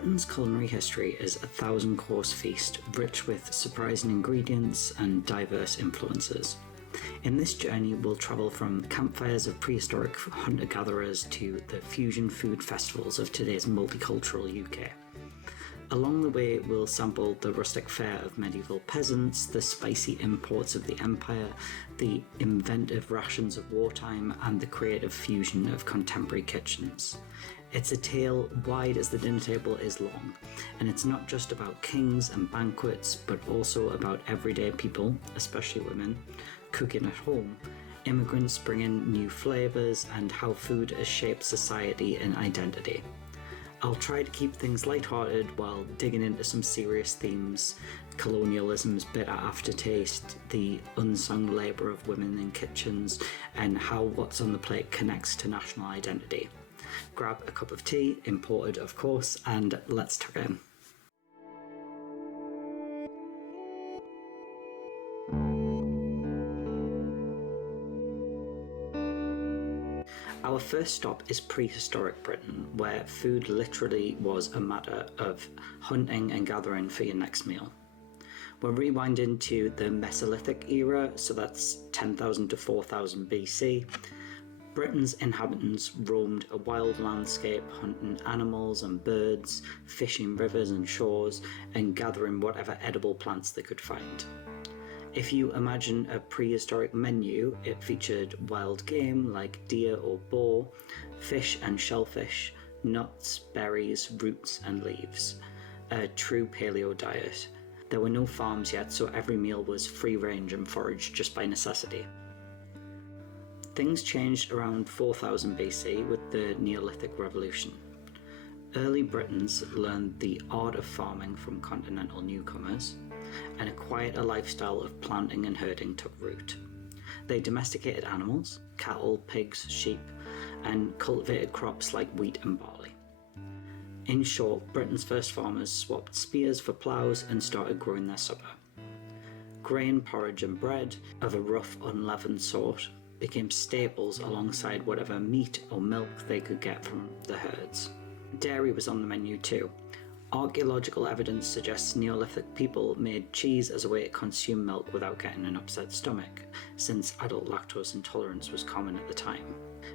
Britain's culinary history is a 1,000-course feast, rich with surprising ingredients and diverse influences. In this journey, we'll travel from campfires of prehistoric hunter-gatherers to the fusion food festivals of today's multicultural UK. Along the way, we'll sample the rustic fare of medieval peasants, the spicy imports of the empire, the inventive rations of wartime, and the creative fusion of contemporary kitchens. It's a tale wide as the dinner table is long, and it's not just about kings and banquets, but also about everyday people, especially women, cooking at home, immigrants bringing new flavours, and how food has shaped society and identity. I'll try to keep things lighthearted while digging into some serious themes: colonialism's bitter aftertaste, the unsung labour of women in kitchens, and how what's on the plate connects to national identity. Grab a cup of tea, imported of course, and let's tuck in. Our first stop is prehistoric Britain, where food literally was a matter of hunting and gathering for your next meal. We're rewinding to the Mesolithic era, so that's 10,000 to 4000 BC. Britain's inhabitants roamed a wild landscape, hunting animals and birds, fishing rivers and shores, and gathering whatever edible plants they could find. If you imagine a prehistoric menu, it featured wild game like deer or boar, fish and shellfish, nuts, berries, roots and leaves. A true paleo diet. There were no farms yet, so every meal was free range and foraged just by necessity. Things changed around 4000 BC with the Neolithic Revolution. Early Britons learned the art of farming from continental newcomers, and a quieter lifestyle of planting and herding took root. They domesticated animals, cattle, pigs, sheep, and cultivated crops like wheat and barley. In short, Britain's first farmers swapped spears for ploughs and started growing their supper. Grain, porridge and bread, of a rough, unleavened sort, became staples alongside whatever meat or milk they could get from the herds. Dairy was on the menu too. Archaeological evidence suggests Neolithic people made cheese as a way to consume milk without getting an upset stomach, since adult lactose intolerance was common at the time.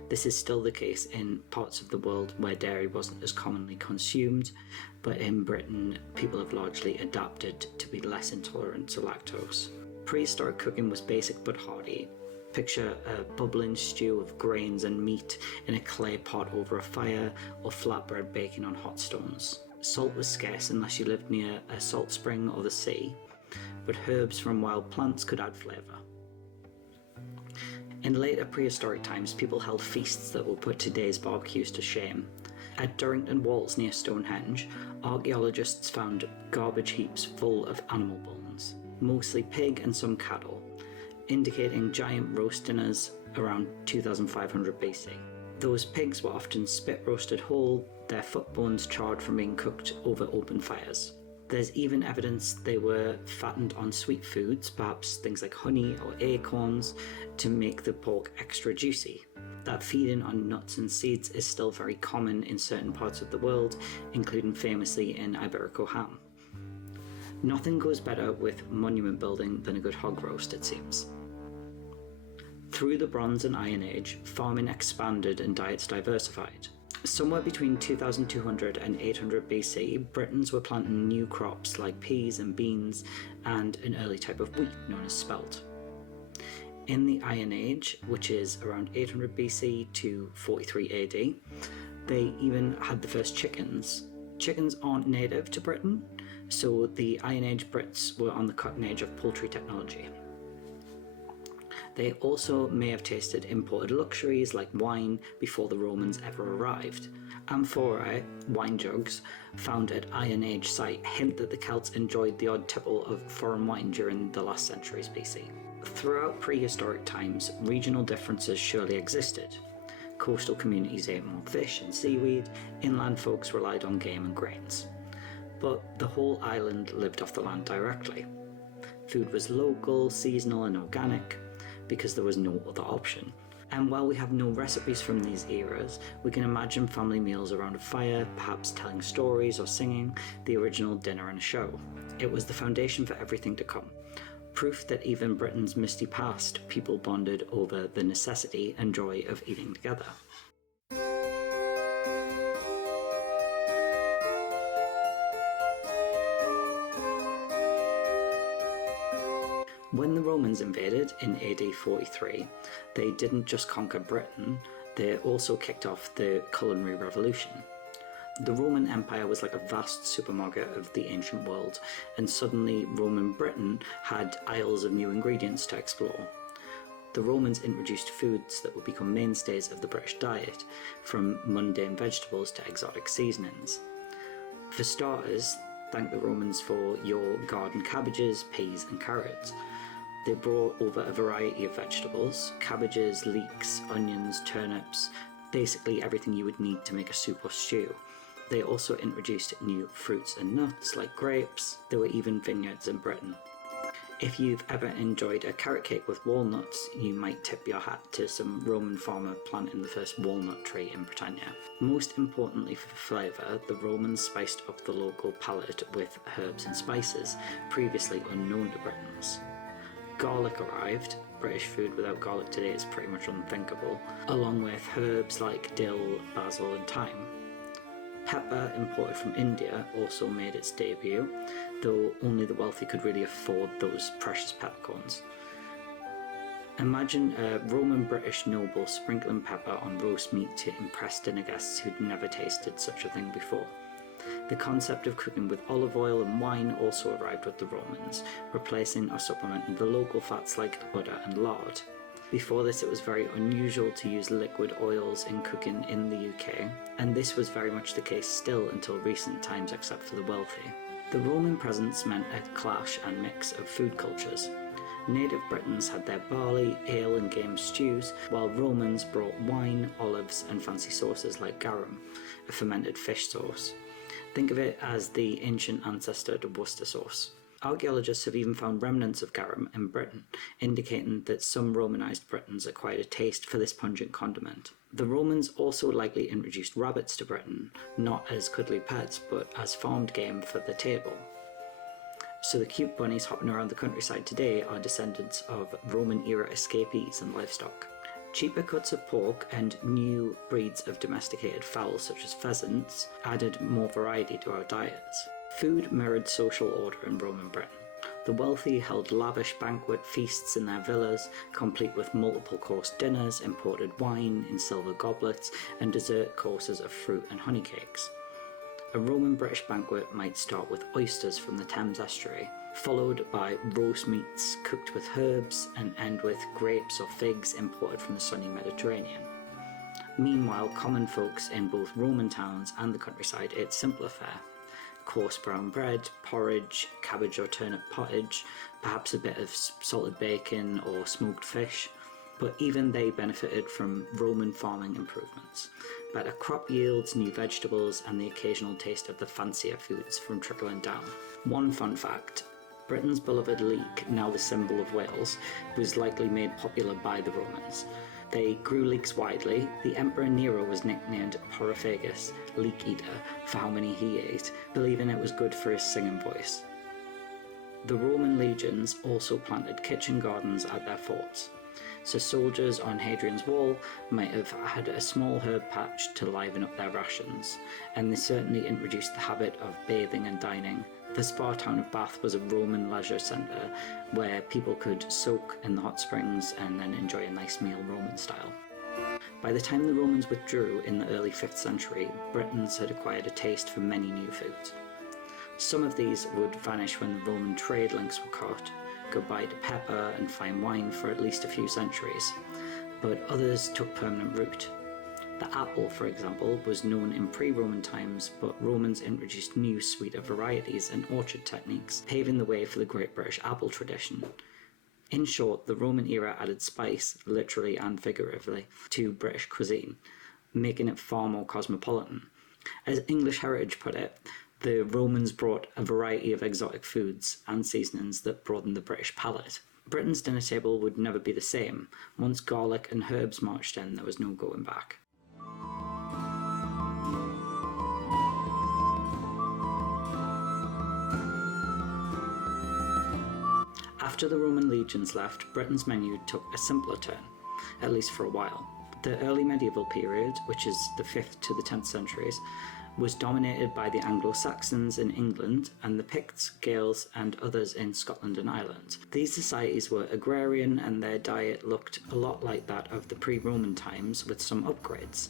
This is still the case in parts of the world where dairy wasn't as commonly consumed, but in Britain, people have largely adapted to be less intolerant to lactose. Prehistoric cooking was basic but hearty. Picture a bubbling stew of grains and meat in a clay pot over a fire, or flatbread baking on hot stones. Salt was scarce unless you lived near a salt spring or the sea, but herbs from wild plants could add flavour. In later prehistoric times, people held feasts that would put today's barbecues to shame. At Durrington Walls near Stonehenge, archaeologists found garbage heaps full of animal bones, mostly pig and some cattle, indicating giant roast dinners around 2500 BC. Those pigs were often spit roasted whole, their foot bones charred from being cooked over open fires. There's even evidence they were fattened on sweet foods, perhaps things like honey or acorns, to make the pork extra juicy. That feeding on nuts and seeds is still very common in certain parts of the world, including famously in Iberico ham. Nothing goes better with monument building than a good hog roast, it seems. Through the Bronze and Iron Age, farming expanded and diets diversified. Somewhere between 2200 and 800 BC, Britons were planting new crops like peas and beans and an early type of wheat known as spelt. In the Iron Age, which is around 800 BC to 43 AD, they even had the first chickens. Chickens aren't native to Britain, so the Iron Age Brits were on the cutting edge of poultry technology. They also may have tasted imported luxuries like wine before the Romans ever arrived. Amphorae, wine jugs, found at Iron Age site hint that the Celts enjoyed the odd tipple of foreign wine during the last centuries BC. Throughout prehistoric times, regional differences surely existed. Coastal communities ate more fish and seaweed, inland folks relied on game and grains. But the whole island lived off the land directly. Food was local, seasonal and organic, because there was no other option. And while we have no recipes from these eras, we can imagine family meals around a fire, perhaps telling stories or singing, the original dinner and a show. It was the foundation for everything to come. Proof that even Britain's misty past, people bonded over the necessity and joy of eating together. When the Romans invaded in AD 43, they didn't just conquer Britain, they also kicked off the culinary revolution. The Roman Empire was like a vast supermarket of the ancient world, and suddenly Roman Britain had aisles of new ingredients to explore. The Romans introduced foods that would become mainstays of the British diet, from mundane vegetables to exotic seasonings. For starters, thank the Romans for your garden cabbages, peas and carrots. They brought over a variety of vegetables, cabbages, leeks, onions, turnips, basically everything you would need to make a soup or stew. They also introduced new fruits and nuts like grapes. There were even vineyards in Britain. If you've ever enjoyed a carrot cake with walnuts, you might tip your hat to some Roman farmer planting the first walnut tree in Britannia. Most importantly for flavour, the Romans spiced up the local palate with herbs and spices, previously unknown to Britons. Garlic arrived. British food without garlic today is pretty much unthinkable, along with herbs like dill, basil and thyme. Pepper, imported from India, also made its debut, though only the wealthy could really afford those precious peppercorns. Imagine a Roman British noble sprinkling pepper on roast meat to impress dinner guests who'd never tasted such a thing before. The concept of cooking with olive oil and wine also arrived with the Romans, replacing or supplementing the local fats like butter and lard. Before this, it was very unusual to use liquid oils in cooking in the UK, and this was very much the case still until recent times except for the wealthy. The Roman presence meant a clash and mix of food cultures. Native Britons had their barley, ale and game stews, while Romans brought wine, olives and fancy sauces like garum, a fermented fish sauce. Think of it as the ancient ancestor to Worcester sauce. Archaeologists have even found remnants of garum in Britain, indicating that some Romanised Britons acquired a taste for this pungent condiment. The Romans also likely introduced rabbits to Britain, not as cuddly pets, but as farmed game for the table. So the cute bunnies hopping around the countryside today are descendants of Roman-era escapees and livestock. Cheaper cuts of pork and new breeds of domesticated fowls such as pheasants added more variety to our diets. Food mirrored social order in Roman Britain. The wealthy held lavish banquet feasts in their villas, complete with multiple course dinners, imported wine in silver goblets, and dessert courses of fruit and honey cakes. A Roman British banquet might start with oysters from the Thames estuary, followed by roast meats cooked with herbs, and end with grapes or figs imported from the sunny Mediterranean. Meanwhile, common folks in both Roman towns and the countryside ate simpler fare. Coarse brown bread, porridge, cabbage or turnip pottage, perhaps a bit of salted bacon or smoked fish, but even they benefited from Roman farming improvements. Better crop yields, new vegetables, and the occasional taste of the fancier foods from trickling down. One fun fact: Britain's beloved leek, now the symbol of Wales, was likely made popular by the Romans. They grew leeks widely. The Emperor Nero was nicknamed Porphyragus, leek eater, for how many he ate, believing it was good for his singing voice. The Roman legions also planted kitchen gardens at their forts, so soldiers on Hadrian's Wall might have had a small herb patch to liven up their rations, and they certainly introduced the habit of bathing and dining. The spa town of Bath was a Roman leisure centre where people could soak in the hot springs and then enjoy a nice meal Roman style. By the time the Romans withdrew in the early 5th century, Britons had acquired a taste for many new foods. Some of these would vanish when the Roman trade links were cut, goodbye to pepper and fine wine for at least a few centuries, but others took permanent root. The apple, for example, was known in pre-Roman times, but Romans introduced new sweeter varieties and orchard techniques, paving the way for the Great British apple tradition. In short, the Roman era added spice, literally and figuratively, to British cuisine, making it far more cosmopolitan. As English Heritage put it, The Romans brought a variety of exotic foods and seasonings that broadened the British palate. Britain's dinner table would never be the same. Once garlic and herbs marched in, there was no going back. After the Roman legions left, Britain's menu took a simpler turn, at least for a while. The early medieval period, which is the 5th to the 10th centuries, was dominated by the Anglo-Saxons in England and the Picts, Gaels and others in Scotland and Ireland. These societies were agrarian and their diet looked a lot like that of the pre-Roman times with some upgrades.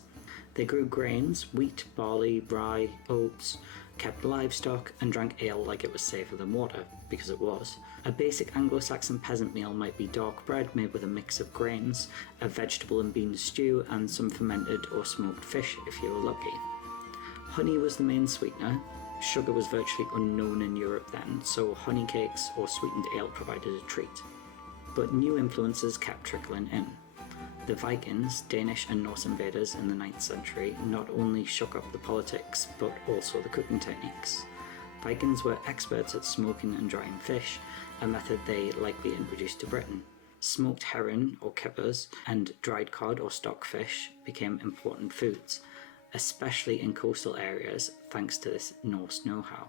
They grew grains, wheat, barley, rye, oats, kept livestock and drank ale like it was safer than water, because it was. A basic Anglo-Saxon peasant meal might be dark bread made with a mix of grains, a vegetable and bean stew and some fermented or smoked fish if you were lucky. Honey was the main sweetener. Sugar was virtually unknown in Europe then, so honey cakes or sweetened ale provided a treat. But new influences kept trickling in. The Vikings, Danish and Norse invaders in the 9th century not only shook up the politics, but also the cooking techniques. Vikings were experts at smoking and drying fish, a method they likely introduced to Britain. Smoked herring or kippers and dried cod or stockfish became important foods, especially in coastal areas thanks to this Norse know-how.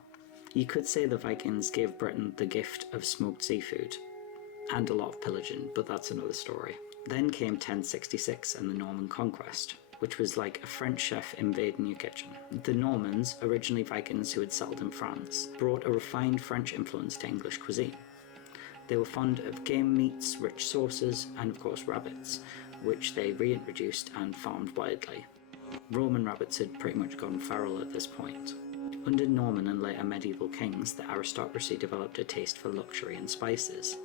You could say the Vikings gave Britain the gift of smoked seafood, and a lot of pillaging, but that's another story. Then came 1066 and the Norman conquest, which was like a French chef invading your kitchen. The Normans, originally Vikings who had settled in France, brought a refined French influence to English cuisine. They were fond of game meats, rich sauces, and of course rabbits, which they reintroduced and farmed widely. Roman rabbits had pretty much gone feral at this point. Under Norman and later medieval kings, the aristocracy developed a taste for luxury and spices.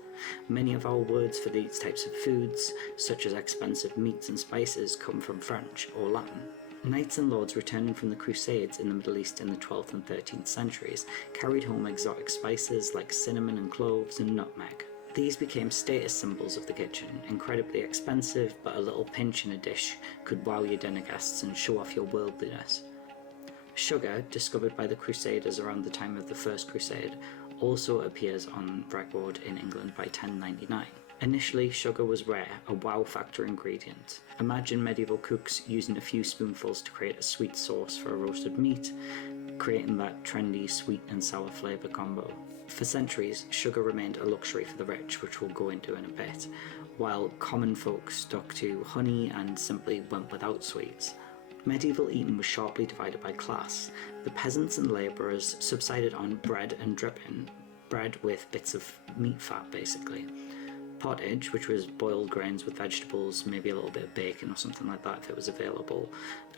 Many of our words for these types of foods, such as expensive meats and spices, come from French or Latin. Knights and lords returning from the Crusades in the Middle East in the 12th and 13th centuries carried home exotic spices like cinnamon and cloves and nutmeg. These became status symbols of the kitchen, incredibly expensive, but a little pinch in a dish could wow your dinner guests and show off your worldliness. Sugar, discovered by the Crusaders around the time of the First Crusade, also appears on record in England by 1099. Initially, sugar was rare, a wow factor ingredient. Imagine medieval cooks using a few spoonfuls to create a sweet sauce for a roasted meat, creating that trendy sweet and sour flavour combo. For centuries, sugar remained a luxury for the rich, which we'll go into in a bit, while common folk stuck to honey and simply went without sweets. Medieval eating was sharply divided by class. The peasants and labourers subsided on bread and dripping, bread with bits of meat fat basically. Pottage, which was boiled grains with vegetables, maybe a little bit of bacon or something like that if it was available,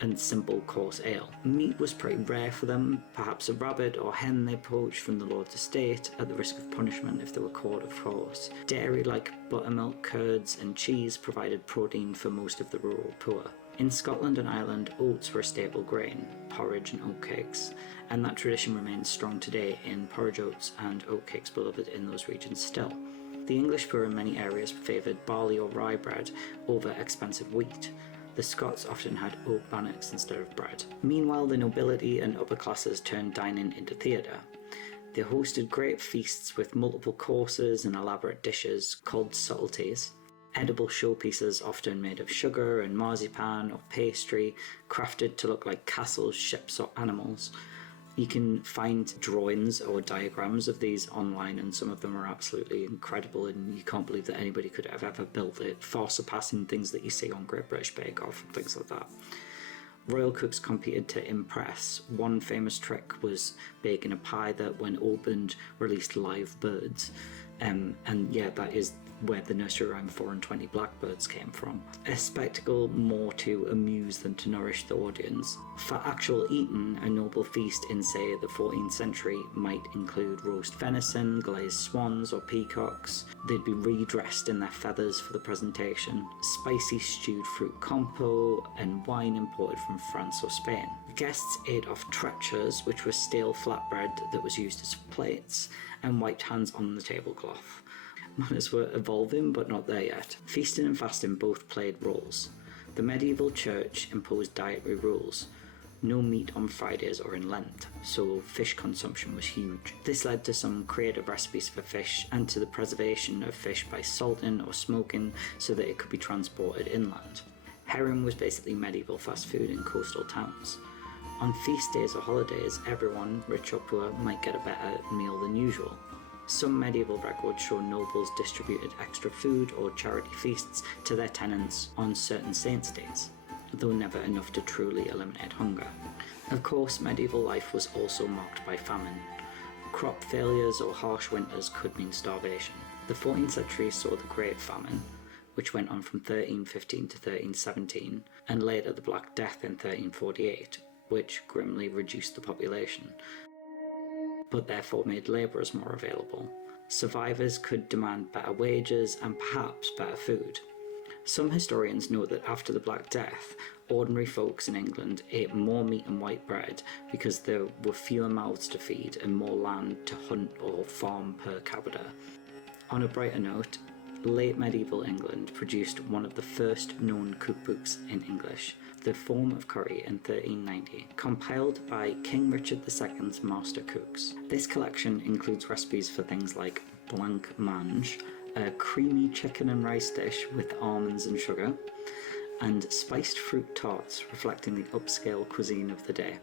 and simple coarse ale. Meat was pretty rare for them, perhaps a rabbit or hen they poached from the lord's estate, at the risk of punishment if they were caught of course. Dairy like buttermilk, curds and cheese provided protein for most of the rural poor. In Scotland and Ireland, oats were a staple grain, porridge and oatcakes, and that tradition remains strong today in porridge oats and oatcakes beloved in those regions still. The English poor in many areas favoured barley or rye bread over expensive wheat. The Scots often had oat bannocks instead of bread. Meanwhile, the nobility and upper classes turned dining into theatre. They hosted great feasts with multiple courses and elaborate dishes called subtleties. Edible showpieces often made of sugar and marzipan or pastry, crafted to look like castles, ships or animals. You can find drawings or diagrams of these online, and some of them are absolutely incredible, and you can't believe that anybody could have ever built it, far surpassing things that you see on Great British Bake Off and things like that. Royal cooks competed to impress. One famous trick was baking a pie that, when opened, released live birds. And yeah, that is where the nursery rhyme 4 and 20 blackbirds came from. A spectacle more to amuse than to nourish the audience. For actual eating, a noble feast in, say, the 14th century might include roast venison, glazed swans or peacocks. They'd be redressed in their feathers for the presentation, spicy stewed fruit compote, and wine imported from France or Spain. Guests ate off trechers, which were stale flatbread that was used as plates, and wiped hands on the tablecloth. Manners were evolving, but not there yet. Feasting and fasting both played roles. The medieval church imposed dietary rules. no meat on Fridays or in Lent, so fish consumption was huge. This led to some creative recipes for fish and to the preservation of fish by salting or smoking so that it could be transported inland. Herring was basically medieval fast food in coastal towns. On feast days or holidays, everyone, rich or poor, might get a better meal than usual. Some medieval records show nobles distributed extra food or charity feasts to their tenants on certain saints' days, though never enough to truly eliminate hunger. Of course, medieval life was also marked by famine. Crop failures or harsh winters could mean starvation. The 14th century saw the Great Famine, which went on from 1315 to 1317, and later the Black Death in 1348, which grimly reduced the population, but therefore made labourers more available. Survivors could demand better wages and perhaps better food. Some historians note that after the Black Death, ordinary folks in England ate more meat and white bread because there were fewer mouths to feed and more land to hunt or farm per capita. On a brighter note, late medieval England produced one of the first known cookbooks in English, The Form of Curry in 1390, compiled by King Richard II's master cooks. This collection includes recipes for things like blanc mange, a creamy chicken and rice dish with almonds and sugar, and spiced fruit tarts reflecting the upscale cuisine of the day.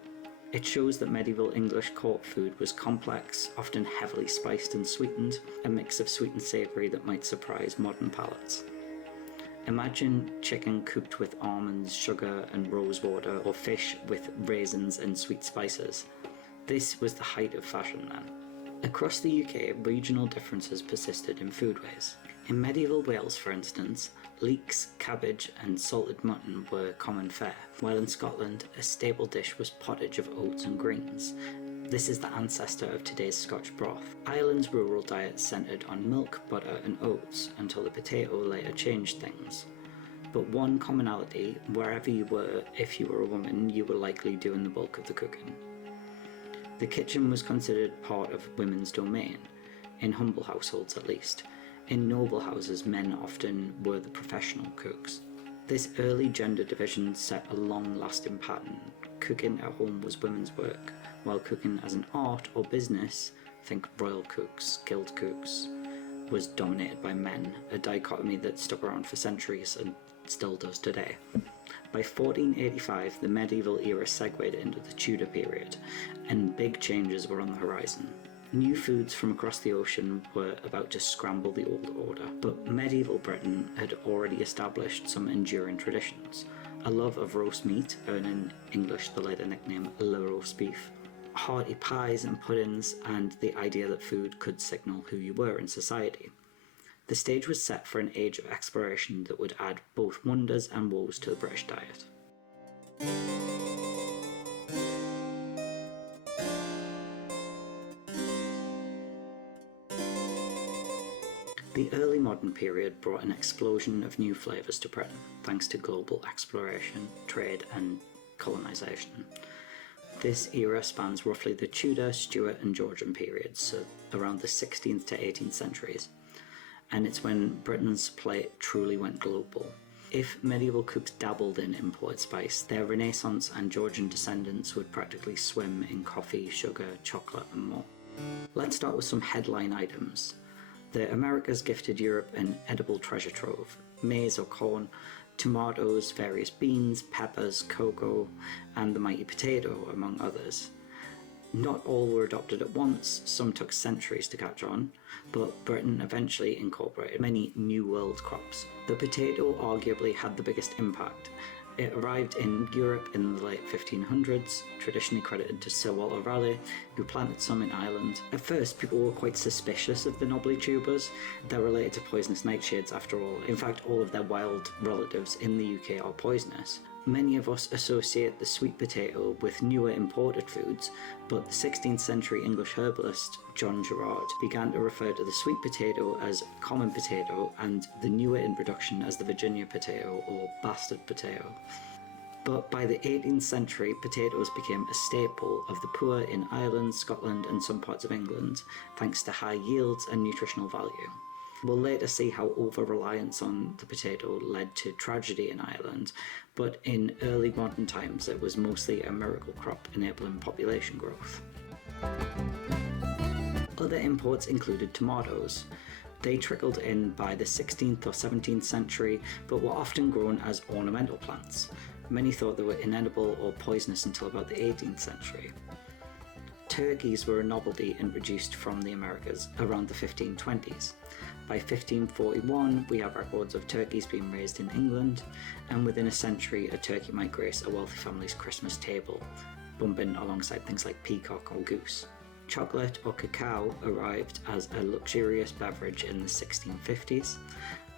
It shows that medieval English court food was complex, often heavily spiced and sweetened, a mix of sweet and savoury that might surprise modern palates. Imagine chicken cooked with almonds, sugar and rose water, or fish with raisins and sweet spices. This was the height of fashion then. Across the UK, regional differences persisted in foodways. In medieval Wales, for instance, leeks, cabbage and salted mutton were common fare, while in Scotland a staple dish was pottage of oats and greens. This is the ancestor of today's Scotch broth. Ireland's rural diet centred on milk, butter and oats until the potato later changed things. But one commonality, wherever you were, if you were a woman, you were likely doing the bulk of the cooking. The kitchen was considered part of women's domain, in humble households at least. In noble houses, men often were the professional cooks. This early gender division set a long-lasting pattern. Cooking at home was women's work, while cooking as an art or business, think royal cooks, guild cooks, was dominated by men, a dichotomy that stuck around for centuries and still does today. By 1485, the medieval era segued into the Tudor period, and big changes were on the horizon. New foods from across the ocean were about to scramble the old order, but medieval Britain had already established some enduring traditions. A love of roast meat, earning English the later nickname le roast beef, hearty pies and puddings, and the idea that food could signal who you were in society. The stage was set for an age of exploration that would add both wonders and woes to the British diet. The early modern period brought an explosion of new flavours to Britain, thanks to global exploration, trade and colonisation. This era spans roughly the Tudor, Stuart and Georgian periods, so around the 16th to 18th centuries, and it's when Britain's plate truly went global. If medieval cooks dabbled in imported spice, their Renaissance and Georgian descendants would practically swim in coffee, sugar, chocolate and more. Let's start with some headline items. The Americas gifted Europe an edible treasure trove: maize or corn, tomatoes, various beans, peppers, cocoa, and the mighty potato, among others. Not all were adopted at once, some took centuries to catch on, but Britain eventually incorporated many New World crops. The potato arguably had the biggest impact. It arrived in Europe in the late 1500s, traditionally credited to Sir Walter Raleigh, who planted some in Ireland. At first, people were quite suspicious of the knobbly tubers. They're related to poisonous nightshades after all. In fact, all of their wild relatives in the UK are poisonous. Many of us associate the sweet potato with newer imported foods, but the 16th century English herbalist John Gerard began to refer to the sweet potato as common potato and the newer in production as the Virginia potato or bastard potato. But by the 18th century, potatoes became a staple of the poor in Ireland, Scotland and some parts of England, thanks to high yields and nutritional value. We'll later see how over-reliance on the potato led to tragedy in Ireland, but in early modern times it was mostly a miracle crop enabling population growth. Other imports included tomatoes. They trickled in by the 16th or 17th century, but were often grown as ornamental plants. Many thought they were inedible or poisonous until about the 18th century. Turkeys were a novelty introduced from the Americas around the 1520s. By 1541, we have records of turkeys being raised in England, and within a century, a turkey might grace a wealthy family's Christmas table, bumping alongside things like peacock or goose. Chocolate or cacao arrived as a luxurious beverage in the 1650s,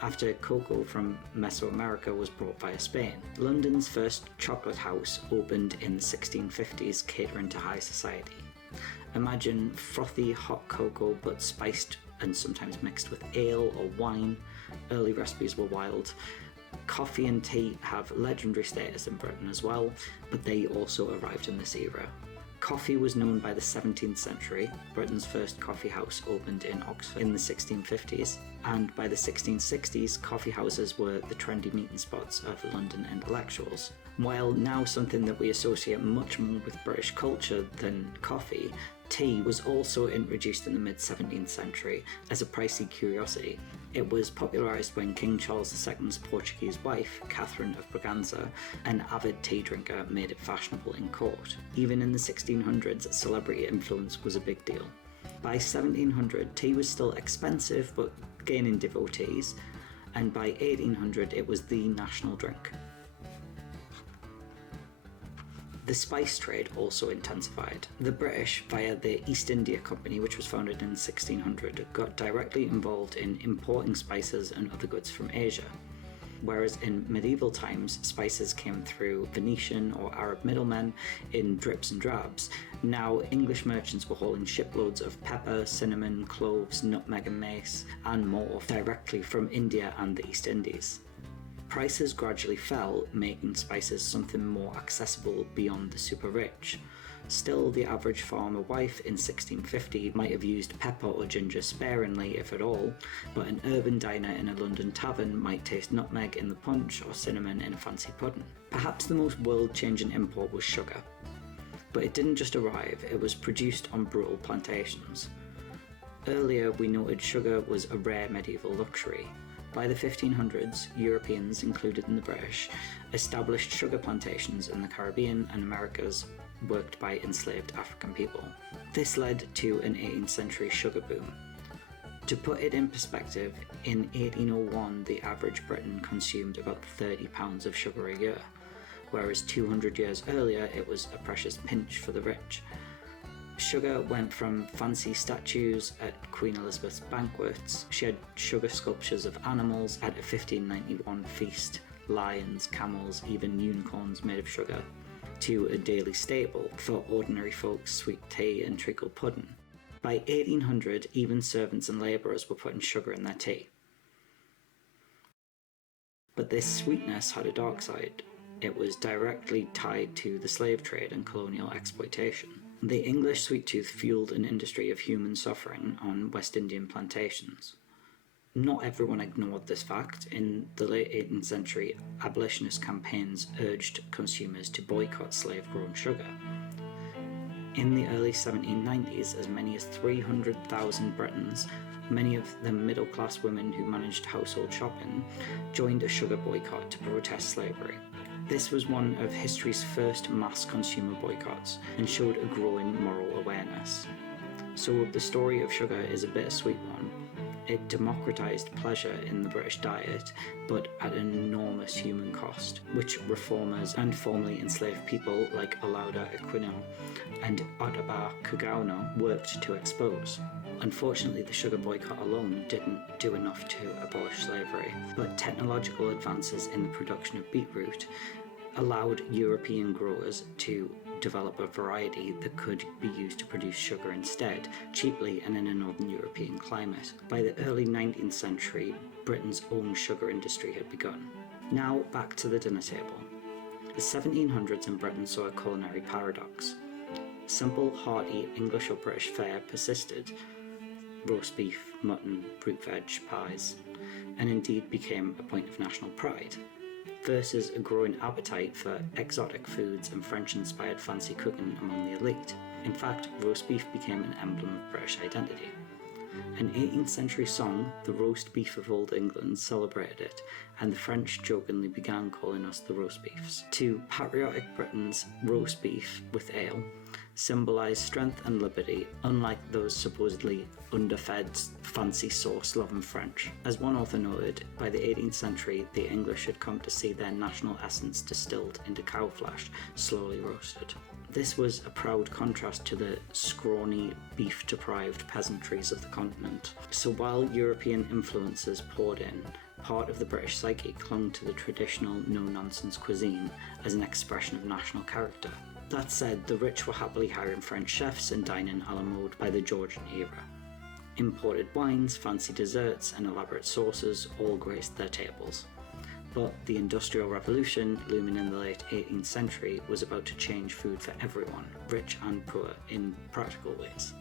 after cocoa from Mesoamerica was brought via Spain. London's first chocolate house opened in the 1650s, catering to high society. Imagine frothy hot cocoa but spiced and sometimes mixed with ale or wine. Early recipes were wild. Coffee and tea have legendary status in Britain as well, but they also arrived in this era. Coffee was known by the 17th century. Britain's first coffee house opened in Oxford in the 1650s, and by the 1660s, coffee houses were the trendy meeting spots of London intellectuals. While now something that we associate much more with British culture than coffee, tea was also introduced in the mid-17th century as a pricey curiosity. It was popularised when King Charles II's Portuguese wife, Catherine of Braganza, an avid tea drinker, made it fashionable in court. Even in the 1600s, celebrity influence was a big deal. By 1700, tea was still expensive but gaining devotees, and by 1800 it was the national drink. The spice trade also intensified. The British, via the East India Company, which was founded in 1600, got directly involved in importing spices and other goods from Asia. Whereas in medieval times, spices came through Venetian or Arab middlemen in drips and drabs, now English merchants were hauling shiploads of pepper, cinnamon, cloves, nutmeg and mace, and more directly from India and the East Indies. Prices gradually fell, making spices something more accessible beyond the super rich. Still, the average farmer wife in 1650 might have used pepper or ginger sparingly, if at all, but an urban diner in a London tavern might taste nutmeg in the punch or cinnamon in a fancy pudding. Perhaps the most world-changing import was sugar. But it didn't just arrive, it was produced on brutal plantations. Earlier, we noted sugar was a rare medieval luxury. By the 1500s, Europeans, included in the British, established sugar plantations in the Caribbean and Americas worked by enslaved African people. This led to an 18th century sugar boom. To put it in perspective, in 1801 the average Briton consumed about 30 pounds of sugar a year, whereas 200 years earlier it was a precious pinch for the rich. Sugar went from fancy statues at Queen Elizabeth's banquets. She had sugar sculptures of animals at a 1591 feast, lions, camels, even unicorns made of sugar, to a daily staple for ordinary folks' sweet tea and treacle pudding. By 1800, even servants and labourers were putting sugar in their tea. But this sweetness had a dark side. It was directly tied to the slave trade and colonial exploitation. The English sweet tooth fueled an industry of human suffering on West Indian plantations. Not everyone ignored this fact. In the late 18th century, abolitionist campaigns urged consumers to boycott slave-grown sugar. In the early 1790s, as many as 300,000 Britons, many of them middle-class women who managed household shopping, joined a sugar boycott to protest slavery. This was one of history's first mass consumer boycotts and showed a growing moral awareness. So the story of sugar is a bittersweet one. It democratised pleasure in the British diet, but at an enormous human cost, which reformers and formerly enslaved people like Olaudah Equiano and Ottobah Cugoano worked to expose. Unfortunately, the sugar boycott alone didn't do enough to abolish slavery, but technological advances in the production of beetroot allowed European growers to develop a variety that could be used to produce sugar instead, cheaply and in a northern European climate. By the early 19th century, Britain's own sugar industry had begun. Now back to the dinner table. The 1700s in Britain saw a culinary paradox. Simple, hearty English or British fare persisted, roast beef, mutton, root veg, pies, and indeed became a point of national pride, versus a growing appetite for exotic foods and French-inspired fancy cooking among the elite. In fact, roast beef became an emblem of British identity. An 18th century song, The Roast Beef of Old England, celebrated it, and the French jokingly began calling us the roast beefs. To patriotic Britons, roast beef with ale symbolised strength and liberty, unlike those supposedly underfed, fancy sauce-loving French. As one author noted, by the 18th century, the English had come to see their national essence distilled into cow flesh, slowly roasted. This was a proud contrast to the scrawny, beef-deprived peasantries of the continent. So while European influences poured in, part of the British psyche clung to the traditional no-nonsense cuisine as an expression of national character. That said, the rich were happily hiring French chefs and dining a la mode by the Georgian era. Imported wines, fancy desserts, and elaborate sauces all graced their tables. But the Industrial Revolution, looming in the late 18th century, was about to change food for everyone, rich and poor, in practical ways.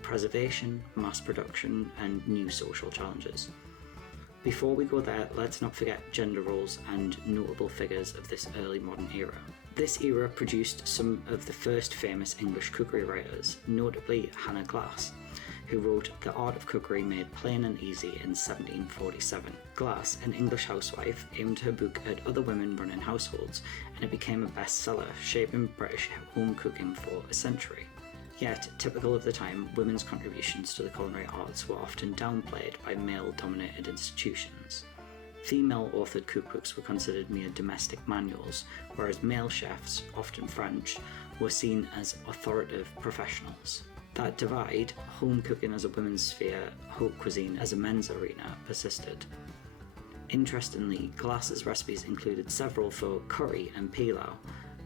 Preservation, mass production, and new social challenges. Before we go there, let's not forget gender roles and notable figures of this early modern era. This era produced some of the first famous English cookery writers, notably Hannah Glasse, who wrote The Art of Cookery Made Plain and Easy in 1747. Glasse, an English housewife, aimed her book at other women running households, and it became a bestseller, shaping British home cooking for a century. Yet, typical of the time, women's contributions to the culinary arts were often downplayed by male-dominated institutions. Female-authored cookbooks were considered mere domestic manuals, whereas male chefs, often French, were seen as authoritative professionals. That divide, home cooking as a women's sphere, haute cuisine as a men's arena, persisted. Interestingly, Glasse's recipes included several for curry and pilau,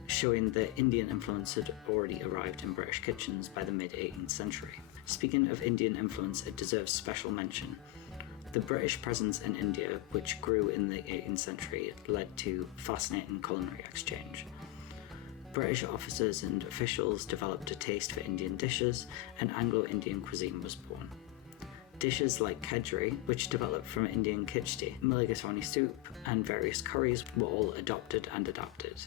showing that Indian influence had already arrived in British kitchens by the mid-18th century. Speaking of Indian influence, it deserves special mention. The British presence in India, which grew in the 18th century, led to fascinating culinary exchange. British officers and officials developed a taste for Indian dishes, and Anglo-Indian cuisine was born. Dishes like kedgeree, which developed from Indian khichdi, mulligatawny soup, and various curries were all adopted and adapted.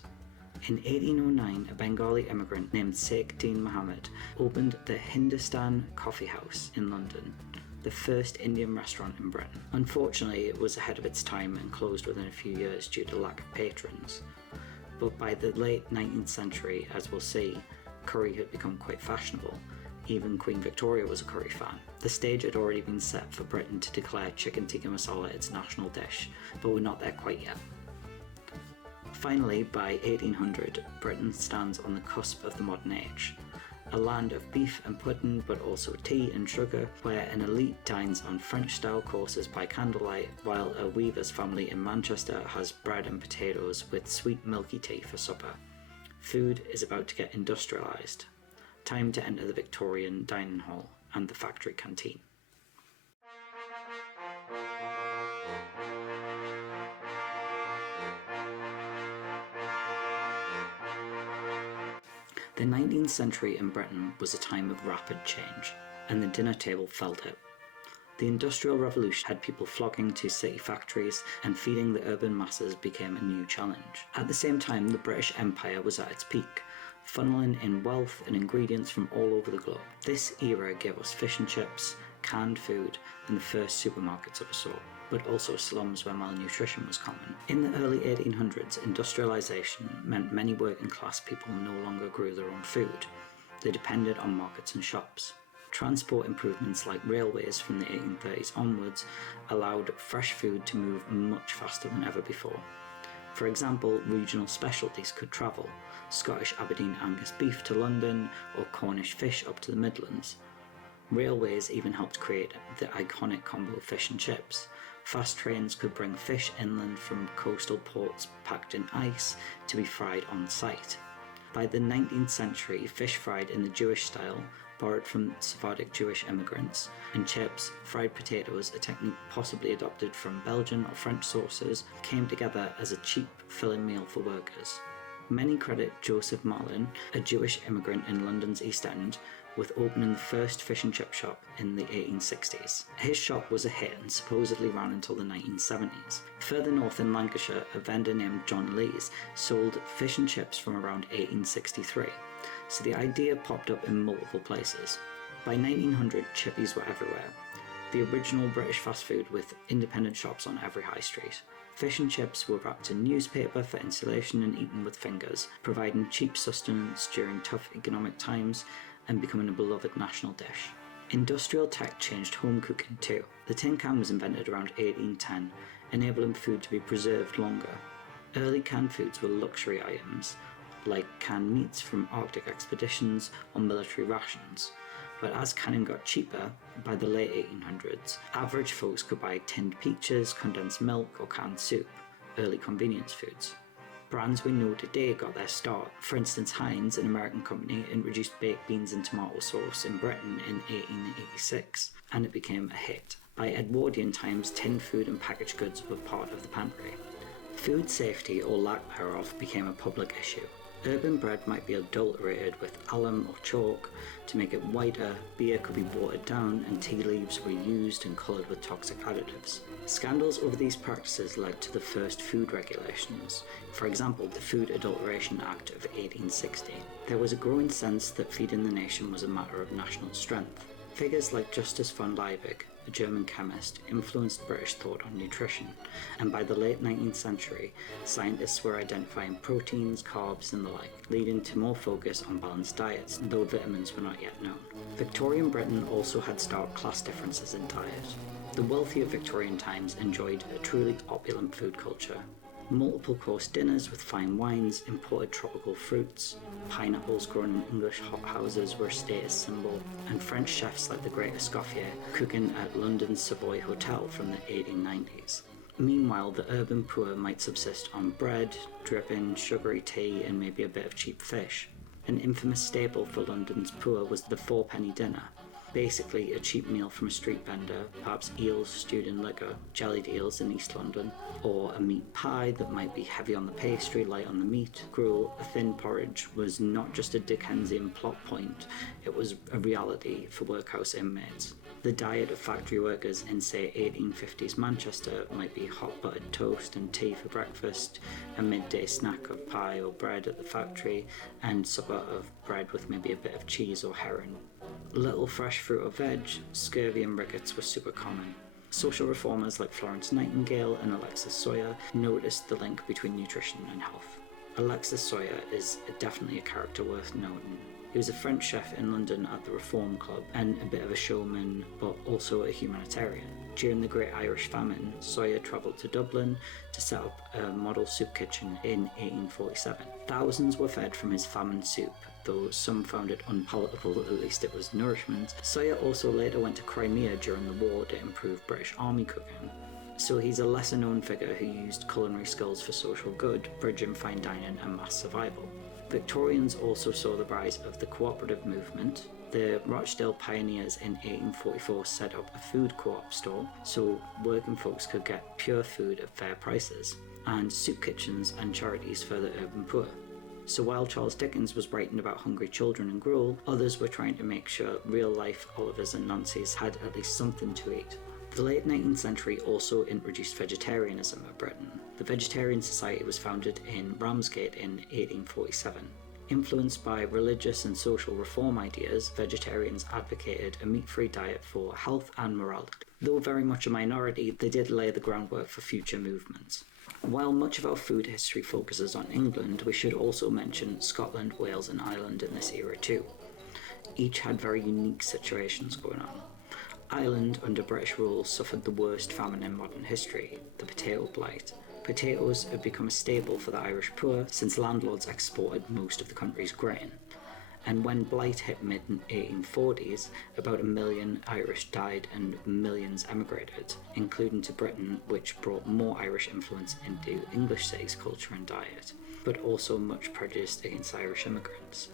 In 1809, a Bengali immigrant named Sheikh Deen Mohammed opened the Hindustan Coffee House in London, the first Indian restaurant in Britain. Unfortunately, it was ahead of its time and closed within a few years due to lack of patrons. But by the late 19th century, as we'll see, curry had become quite fashionable. Even Queen Victoria was a curry fan. The stage had already been set for Britain to declare chicken tikka masala its national dish, but we're not there quite yet. Finally, by 1800, Britain stands on the cusp of the modern age. A land of beef and pudding, but also tea and sugar, where an elite dines on French-style courses by candlelight, while a weaver's family in Manchester has bread and potatoes with sweet milky tea for supper. Food is about to get industrialised. Time to enter the Victorian dining hall and the factory canteen. The 19th century in Britain was a time of rapid change, and the dinner table felt it. The Industrial Revolution had people flocking to city factories, and feeding the urban masses became a new challenge. At the same time, the British Empire was at its peak, funneling in wealth and ingredients from all over the globe. This era gave us fish and chips, canned food, and the first supermarkets of a sort, but also slums where malnutrition was common. In the early 1800s, industrialisation meant many working class people no longer grew their own food. They depended on markets and shops. Transport improvements like railways from the 1830s onwards allowed fresh food to move much faster than ever before. For example, regional specialties could travel, Scottish Aberdeen Angus beef to London, or Cornish fish up to the Midlands. Railways even helped create the iconic combo of fish and chips. Fast trains could bring fish inland from coastal ports packed in ice to be fried on site. By the 19th century, fish fried in the Jewish style, borrowed from Sephardic Jewish immigrants, and chips, fried potatoes, a technique possibly adopted from Belgian or French sources, came together as a cheap filling meal for workers. Many credit Joseph Marlin, a Jewish immigrant in London's East End, with opening the first fish and chip shop in the 1860s. His shop was a hit and supposedly ran until the 1970s. Further north in Lancashire, a vendor named John Lees sold fish and chips from around 1863, so the idea popped up in multiple places. By 1900, chippies were everywhere, the original British fast food with independent shops on every high street. Fish and chips were wrapped in newspaper for insulation and eaten with fingers, providing cheap sustenance during tough economic times and becoming a beloved national dish. Industrial tech changed home cooking too. The tin can was invented around 1810, enabling food to be preserved longer. Early canned foods were luxury items, like canned meats from Arctic expeditions or military rations. But as canning got cheaper, by the late 1800s, average folks could buy tinned peaches, condensed milk, or canned soup, early convenience foods. Brands we know today got their start. For instance, Heinz, an American company, introduced baked beans and tomato sauce in Britain in 1886, and it became a hit. By Edwardian times, tinned food and packaged goods were part of the pantry. Food safety, or lack thereof, became a public issue. Urban bread might be adulterated with alum or chalk to make it whiter, beer could be watered down, and tea leaves were used and coloured with toxic additives. Scandals over these practices led to the first food regulations, for example, the Food Adulteration Act of 1860. There was a growing sense that feeding the nation was a matter of national strength. Figures like Justus von Liebig, a German chemist, influenced British thought on nutrition, and by the late 19th century, scientists were identifying proteins, carbs, and the like, leading to more focus on balanced diets, though vitamins were not yet known. Victorian Britain also had stark class differences in diet. The wealthy of Victorian times enjoyed a truly opulent food culture. Multiple course dinners with fine wines, imported tropical fruits, pineapples grown in English hothouses were a status symbol, and French chefs like the great Escoffier cooking at London's Savoy Hotel from the 1890s. Meanwhile, the urban poor might subsist on bread, dripping, sugary tea, and maybe a bit of cheap fish. An infamous staple for London's poor was the fourpenny dinner. Basically, a cheap meal from a street vendor, perhaps eels stewed in liquor, jellied eels in East London, or a meat pie that might be heavy on the pastry, light on the meat. Gruel, a thin porridge, was not just a Dickensian plot point, it was a reality for workhouse inmates. The diet of factory workers in, say, 1850s Manchester might be hot buttered toast and tea for breakfast, a midday snack of pie or bread at the factory, and supper of bread with maybe a bit of cheese or herring. Little fresh fruit or veg, scurvy and rickets were super common. Social reformers like Florence Nightingale and Alexis Soyer noticed the link between nutrition and health. Alexis Soyer is definitely a character worth noting. He was a French chef in London at the Reform Club and a bit of a showman, but also a humanitarian. During the Great Irish Famine, Soyer travelled to Dublin to set up a model soup kitchen in 1847. Thousands were fed from his famine soup, though some found it unpalatable, at least it was nourishment. Soyer also later went to Crimea during the war to improve British army cooking. So he's a lesser known figure who used culinary skills for social good, bridging fine dining and mass survival. Victorians also saw the rise of the cooperative movement. The Rochdale pioneers in 1844 set up a food co-op store so working folks could get pure food at fair prices, and soup kitchens and charities for the urban poor. So while Charles Dickens was writing about hungry children and gruel, others were trying to make sure real-life Olivers and Nancys had at least something to eat. The late 19th century also introduced vegetarianism in Britain. The Vegetarian Society was founded in Ramsgate in 1847. Influenced by religious and social reform ideas, vegetarians advocated a meat-free diet for health and morality. Though very much a minority, they did lay the groundwork for future movements. While much of our food history focuses on England, we should also mention Scotland, Wales and Ireland in this era too. Each had very unique situations going on. Ireland, under British rule, suffered the worst famine in modern history, the potato blight. Potatoes had become a staple for the Irish poor since landlords exported most of the country's grain. And when blight hit mid-1840s, about 1 million Irish died and millions emigrated, including to Britain, which brought more Irish influence into English cities' culture and diet, but also much prejudice against Irish immigrants.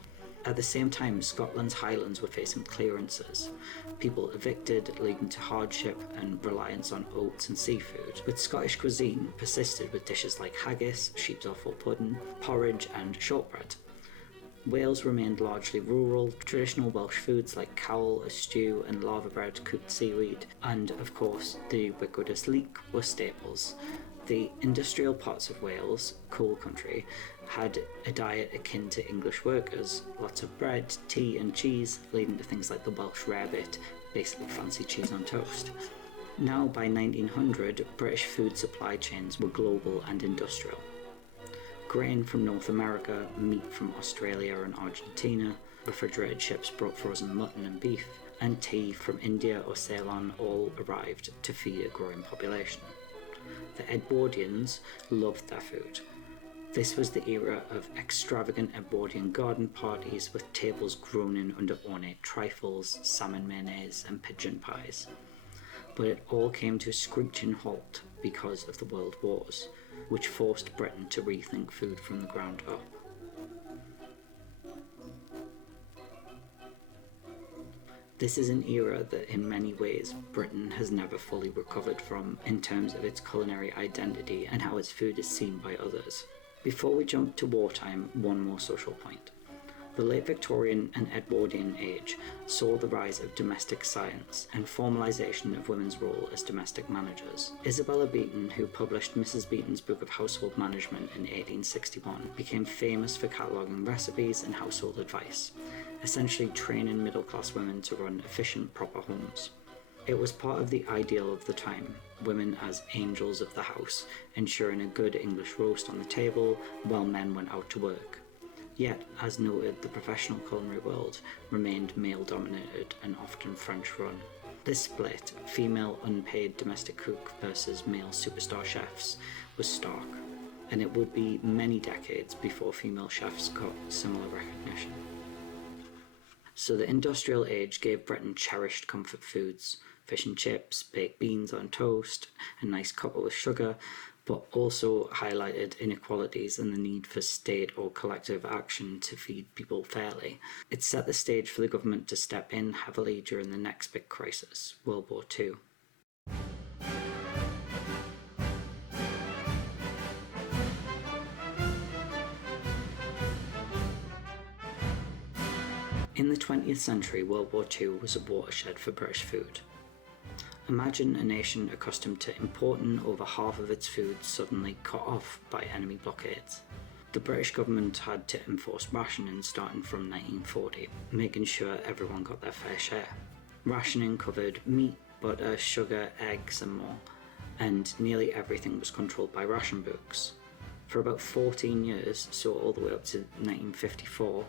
At the same time, Scotland's Highlands were facing clearances, people evicted, leading to hardship and reliance on oats and seafood. But Scottish cuisine persisted with dishes like haggis, sheep's offal pudding, porridge and shortbread. Wales remained largely rural. Traditional Welsh foods like cawl, a stew, and laverbread, cooked seaweed, and of course the ubiquitous leek were staples. The industrial parts of Wales, coal country, had a diet akin to English workers, lots of bread, tea and cheese, leading to things like the Welsh rarebit, basically fancy cheese on toast. Now by 1900, British food supply chains were global and industrial. Grain from North America, meat from Australia and Argentina, refrigerated ships brought frozen mutton and beef, and tea from India or Ceylon all arrived to feed a growing population. The Edwardians loved their food. This was the era of extravagant Edwardian garden parties with tables groaning under ornate trifles, salmon mayonnaise and pigeon pies. But it all came to a screeching halt because of the world wars, which forced Britain to rethink food from the ground up. This is an era that in many ways Britain has never fully recovered from in terms of its culinary identity and how its food is seen by others. Before we jump to wartime, one more social point. The late Victorian and Edwardian age saw the rise of domestic science and formalisation of women's role as domestic managers. Isabella Beeton, who published Mrs. Beeton's Book of Household Management in 1861, became famous for cataloguing recipes and household advice, essentially training middle-class women to run efficient, proper homes. It was part of the ideal of the time, women as angels of the house, ensuring a good English roast on the table while men went out to work. Yet, as noted, the professional culinary world remained male-dominated and often French-run. This split, female unpaid domestic cook versus male superstar chefs, was stark, and it would be many decades before female chefs got similar recognition. So the industrial age gave Britain cherished comfort foods, fish and chips, baked beans on toast, a nice cuppa with sugar, but also highlighted inequalities and the need for state or collective action to feed people fairly. It set the stage for the government to step in heavily during the next big crisis, World War II. In the 20th century, World War II was a watershed for British food. Imagine a nation accustomed to importing over half of its food suddenly cut off by enemy blockades. The British government had to enforce rationing starting from 1940, making sure everyone got their fair share. Rationing covered meat, butter, sugar, eggs and more, and nearly everything was controlled by ration books. For about 14 years, so all the way up to 1954,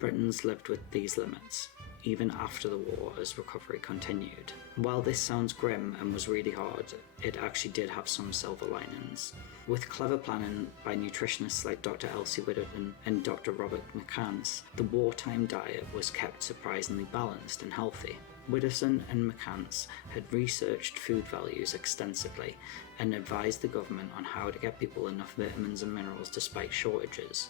Britons lived with these limits, even after the war as recovery continued. While this sounds grim and was really hard, it actually did have some silver linings. With clever planning by nutritionists like Dr. Elsie Widdowson and Dr. Robert McCance, the wartime diet was kept surprisingly balanced and healthy. Widdowson and McCance had researched food values extensively and advised the government on how to get people enough vitamins and minerals despite shortages.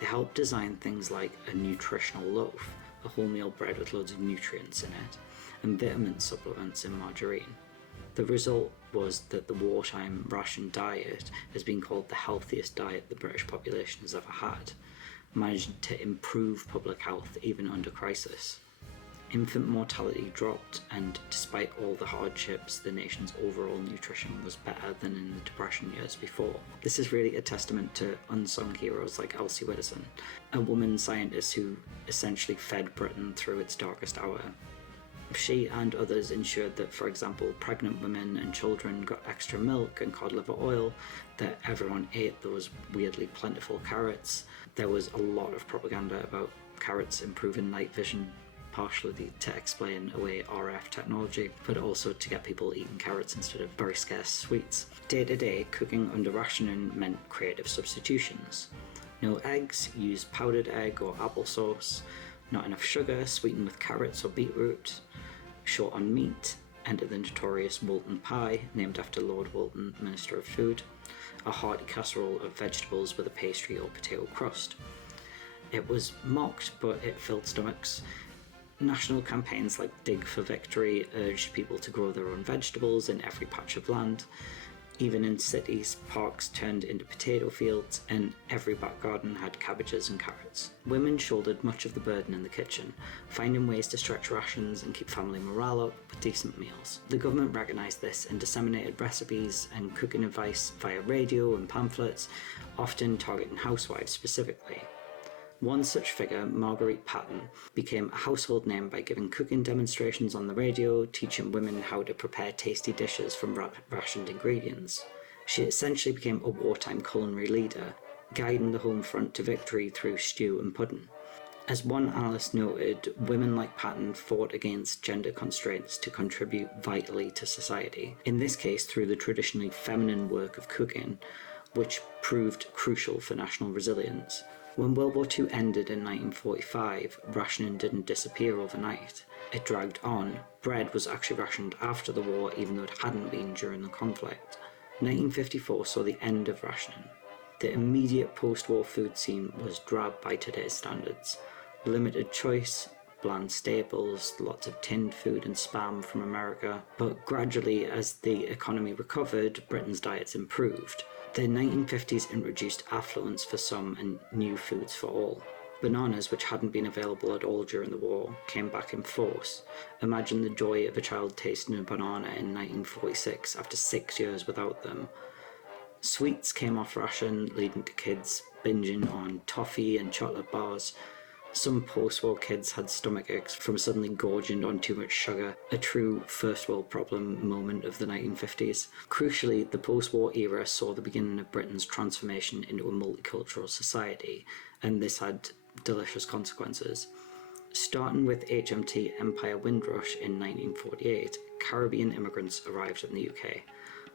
They helped design things like a nutritional loaf, a wholemeal bread with loads of nutrients in it, and vitamin supplements in margarine. The result was that the wartime ration diet has been called the healthiest diet the British population has ever had, managing to improve public health even under crisis. Infant mortality dropped, and despite all the hardships, the nation's overall nutrition was better than in the Depression years before. This is really a testament to unsung heroes like Elsie Widdowson, a woman scientist who essentially fed Britain through its darkest hour. She and others ensured that, for example, pregnant women and children got extra milk and cod liver oil, that everyone ate those weirdly plentiful carrots. There was a lot of propaganda about carrots improving night vision, partially to explain away RF technology, but also to get people eating carrots instead of very scarce sweets. Day to day, cooking under rationing meant creative substitutions. No eggs, use powdered egg or applesauce. Not enough sugar, sweetened with carrots or beetroot. Short on meat, enter the notorious Walton pie, named after Lord Walton, Minister of Food. A hearty casserole of vegetables with a pastry or potato crust. It was mocked, but it filled stomachs. National campaigns like Dig for Victory urged people to grow their own vegetables in every patch of land. Even in cities, parks turned into potato fields and every back garden had cabbages and carrots. Women shouldered much of the burden in the kitchen, finding ways to stretch rations and keep family morale up with decent meals. The government recognised this and disseminated recipes and cooking advice via radio and pamphlets, often targeting housewives specifically. One such figure, Marguerite Patton, became a household name by giving cooking demonstrations on the radio, teaching women how to prepare tasty dishes from rationed ingredients. She essentially became a wartime culinary leader, guiding the home front to victory through stew and pudding. As one analyst noted, women like Patton fought against gender constraints to contribute vitally to society, in this case through the traditionally feminine work of cooking, which proved crucial for national resilience. When World War II ended in 1945, rationing didn't disappear overnight. It dragged on. Bread was actually rationed after the war, even though it hadn't been during the conflict. 1954 saw the end of rationing. The immediate post-war food scene was drab by today's standards. Limited choice, bland staples, lots of tinned food and spam from America. But gradually, as the economy recovered, Britain's diets improved. The 1950s introduced affluence for some and new foods for all. Bananas, which hadn't been available at all during the war, came back in force. Imagine the joy of a child tasting a banana in 1946 after 6 years without them. Sweets came off ration, leading to kids binging on toffee and chocolate bars. Some post-war kids had stomach aches from suddenly gorging on too much sugar, a true first world problem moment of the 1950s. Crucially, the post-war era saw the beginning of Britain's transformation into a multicultural society, and this had delicious consequences. Starting with HMT Empire Windrush in 1948, Caribbean immigrants arrived in the UK,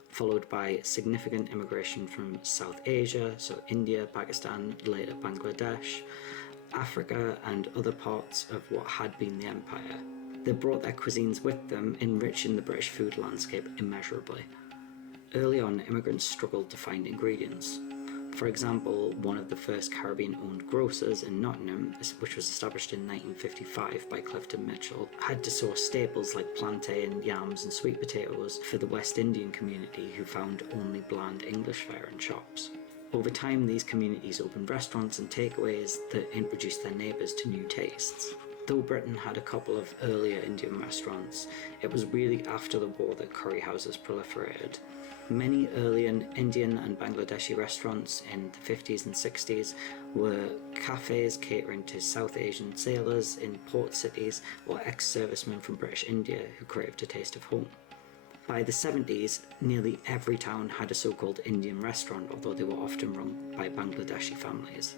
followed by significant immigration from South Asia, so India, Pakistan, later Bangladesh, Africa and other parts of what had been the empire. They brought their cuisines with them, enriching the British food landscape immeasurably. Early on, immigrants struggled to find ingredients. For example, one of the first Caribbean-owned grocers in Nottingham, which was established in 1955 by Clifton Mitchell, had to source staples like plantain, yams and sweet potatoes for the West Indian community who found only bland English fare in shops. Over time, these communities opened restaurants and takeaways that introduced their neighbours to new tastes. Though Britain had a couple of earlier Indian restaurants, it was really after the war that curry houses proliferated. Many early Indian and Bangladeshi restaurants in the 50s and 60s were cafes catering to South Asian sailors in port cities or ex-servicemen from British India who craved a taste of home. By the 70s, nearly every town had a so-called Indian restaurant, although they were often run by Bangladeshi families.